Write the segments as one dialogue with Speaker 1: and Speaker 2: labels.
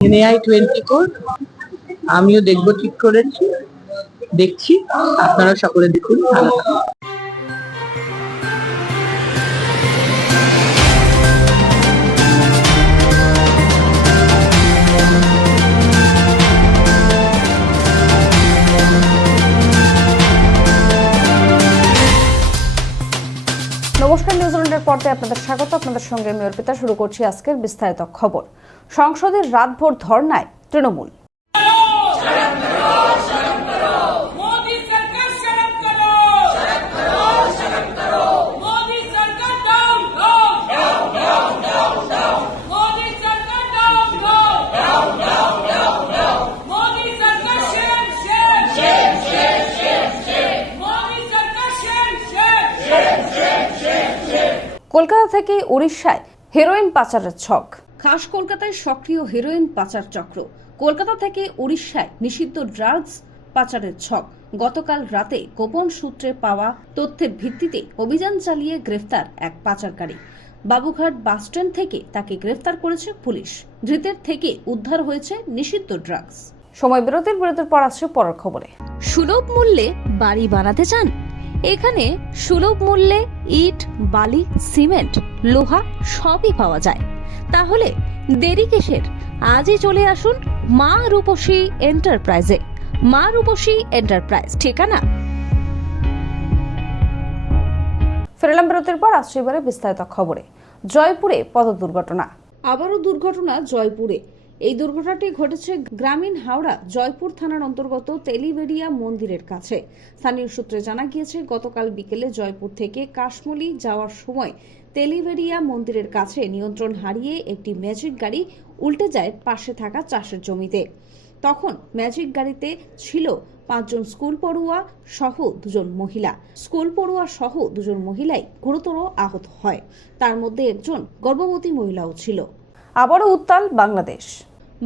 Speaker 1: NAI twenty four আমিও দেখব ঠিক করেছি দেখছি আপনারা সকলে দেখুন ভালো
Speaker 2: নমস্কার নিউজিল্যান্ডের পর্দায় আপনাদের স্বাগত। আপনাদের সঙ্গে আমি অর্পিতা, শুরু করছি আজকের বিস্তারিত খবর। সংসদের রাতভর ধর্নায় তৃণমূল। কলকাতা থেকে উড়িষ্যায় হেরোইন পাচারের ছক। খাস কলকাতায় সক্রিয় হেরোইন পাচার চক্র। কলকাতা থেকে উড়িষ্যায় নিষিদ্ধ ড্রাগস পাচারের ছক। গতকাল রাতে গোপন সূত্রে পাওয়া তথ্যের ভিত্তিতে অভিযান চালিয়ে গ্রেফতার এক পাচারকারী। বাবুঘাট বাসস্ট্যান্ড থেকে তাকে গ্রেফতার করেছে পুলিশ। ধৃতের থেকে উদ্ধার হয়েছে নিষিদ্ধ ড্রাগস সময় বিরতির বিরতির পর আসছে পরের খবরে।
Speaker 3: সুলভ মূল্যে বাড়ি বানাতে চান? এখানে সুলভ মূল্যে ইট বালি সিমেন্ট লোহা সবই পাওয়া যায়। তাহলে দেরি কিসের? আজই চলে আসুন মা রূপসী এন্টারপ্রাইজে। মা রূপসী এন্টারপ্রাইজ ঠিকানা?
Speaker 2: ফেরালাম বিরতির পর আসছে এবারে বিস্তারিত খবরে। জয়পুরে পথ দুর্ঘটনা আবারও দুর্ঘটনা জয়পুরে। এই দুর্ঘটনাটি ঘটেছে গ্রামীণ হাওড়া জয়পুর থানার অন্তর্গত তেলিবেড়িয়া মন্দিরের কাছে। স্থানীয় সূত্রে জানা গিয়েছে, গতকাল বিকেলে জয়পুর থেকে কাশমলি যাওয়ার সময় তেলিবেড়িয়া মন্দিরের কাছে নিয়ন্ত্রণ হারিয়ে একটি ম্যাজিক গাড়ি উল্টে যায় পাশে থাকা চাষের জমিতে। তখন ম্যাজিক গাড়িতে ছিল পাঁচজন স্কুল পড়ুয়া সহ দুজন মহিলা। স্কুল পড়ুয়া সহ দুজন মহিলাই গুরুতর আহত হয়। তার মধ্যে একজন গর্ভবতী মহিলাও ছিল। আবারও উত্তাল বাংলাদেশ।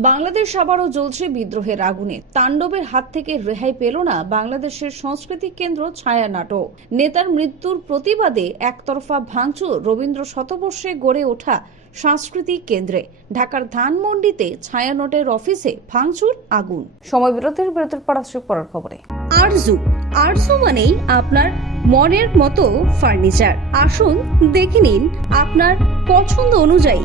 Speaker 2: বাংলাদেশ আবারও জ্বলছে বিদ্রোহের আগুনে। তাণ্ডবের হাত থেকে রেহাই পেল না বাংলাদেশের সাংস্কৃতিক কেন্দ্র ছায়া নাটক। নেতার মৃত্যুর প্রতিবাদে একতরফা ভাঙচুর রবীন্দ্র শতবর্ষে গড়ে ওঠা সাংস্কৃতিক কেন্দ্রে। ঢাকার ধানমন্ডিতে ছায়ানটের অফিসে ভাঙচুর আগুন। সময় বিরতির বিরতির পর আসছে পরের খবরে।
Speaker 3: আরজু। আরজু মানেই আপনার মনের মতো ফার্নিচার। আসুন দেখে নিন আপনার পছন্দ অনুযায়ী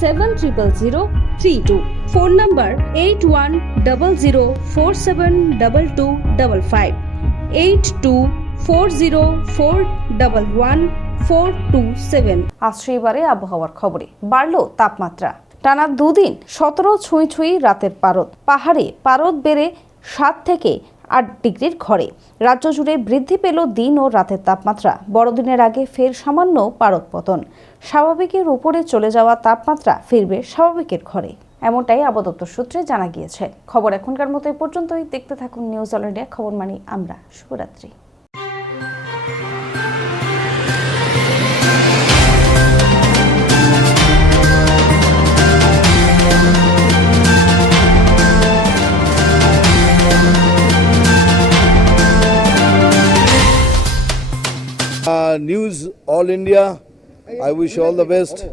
Speaker 3: seven triple zero three two phone number eight one double zero four seven double two double five eight two four zero four double one four two seven আসছে এবারে আবহাওয়ার খবরে। বাড়ল তাপমাত্রা। টানা দুদিন সতেরো ছুঁই ছুঁই রাতের পারদ। পাহাড়ে পারদ বেড়ে সাত থেকে আট ডিগ্রির ঘরে। রাজ্য জুড়ে বৃদ্ধি পেল দিন ও রাতের তাপমাত্রা। বড়দিনের আগে ফের সামান্য পারদ পতন স্বাভাবিকের উপরে চলে যাওয়া তাপমাত্রা ফিরবে স্বাভাবিকের ঘরে। এমনটাই আবদত্ত সূত্রে জানা গিয়েছে। খবর এখনকার মতো এই পর্যন্তই। দেখতে থাকুন নিউজ অল ইন্ডিয়া খবর মানি আমরা শুভরাত্রি।
Speaker 4: News All India, I wish all the best.